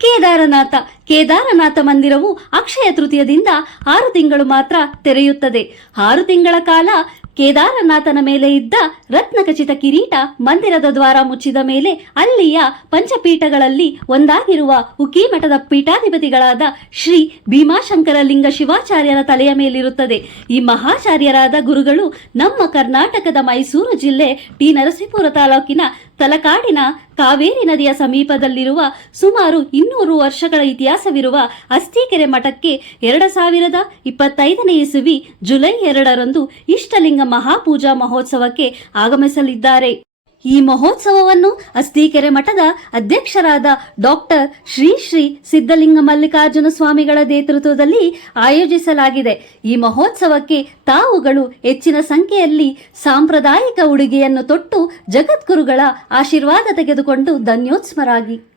ಕೇದಾರನಾಥ ಕೇದಾರನಾಥ ಮಂದಿರವು ಅಕ್ಷಯ ತೃತೀಯದಿಂದ ಆರು ತಿಂಗಳು ಮಾತ್ರ ತೆರೆಯುತ್ತದೆ. ಆರು ತಿಂಗಳ ಕಾಲ ಕೇದಾರನಾಥನ ಮೇಲೆ ಇದ್ದ ರತ್ನಖಚಿತ ಕಿರೀಟ ಮಂದಿರದ ದ್ವಾರ ಮುಚ್ಚಿದ ಮೇಲೆ ಅಲ್ಲಿಯ ಪಂಚಪೀಠಗಳಲ್ಲಿ ಒಂದಾಗಿರುವ ಉಕೀಮಠದ ಪೀಠಾಧಿಪತಿಗಳಾದ ಶ್ರೀ ಭೀಮಾಶಂಕರ ಲಿಂಗ ಶಿವಾಚಾರ್ಯರ ತಲೆಯ ಮೇಲಿರುತ್ತದೆ. ಈ ಮಹಾಚಾರ್ಯರಾದ ಗುರುಗಳು ನಮ್ಮ ಕರ್ನಾಟಕದ ಮೈಸೂರು ಜಿಲ್ಲೆ ಟಿ. ನರಸೀಪುರ ತಾಲೂಕಿನ ತಲಕಾಡಿನ ಕಾವೇರಿ ನದಿಯ ಸಮೀಪದಲ್ಲಿರುವ ಸುಮಾರು ಇನ್ನೂರು ವರ್ಷಗಳ ಇತಿಹಾಸವಿರುವ ಅಸ್ತಿಕೆರೆ ಮಠಕ್ಕೆ ಎರಡು ಸಾವಿರದ ಇಪ್ಪತ್ತೈದನೇ ಇಸುವಿ ಜುಲೈ ಎರಡರಂದು ಇಷ್ಟಲಿಂಗ ಮಹಾಪೂಜಾ ಮಹೋತ್ಸವಕ್ಕೆ ಆಗಮಿಸಲಿದ್ದಾರೆ. ಈ ಮಹೋತ್ಸವವನ್ನು ಅಸ್ತಿಕೆರೆ ಮಠದ ಅಧ್ಯಕ್ಷರಾದ ಡಾಕ್ಟರ್ ಶ್ರೀ ಶ್ರೀ ಸಿದ್ಧಲಿಂಗ ಮಲ್ಲಿಕಾರ್ಜುನ ಸ್ವಾಮಿಗಳ ನೇತೃತ್ವದಲ್ಲಿ ಆಯೋಜಿಸಲಾಗಿದೆ. ಈ ಮಹೋತ್ಸವಕ್ಕೆ ತಾವುಗಳು ಹೆಚ್ಚಿನ ಸಂಖ್ಯೆಯಲ್ಲಿ ಸಾಂಪ್ರದಾಯಿಕ ಉಡುಗೆಯನ್ನು ತೊಟ್ಟು ಜಗದ್ಗುರುಗಳ ಆಶೀರ್ವಾದ ತೆಗೆದುಕೊಂಡು ಧನ್ಯೋತ್ಸ್ಮರಾಗಿ.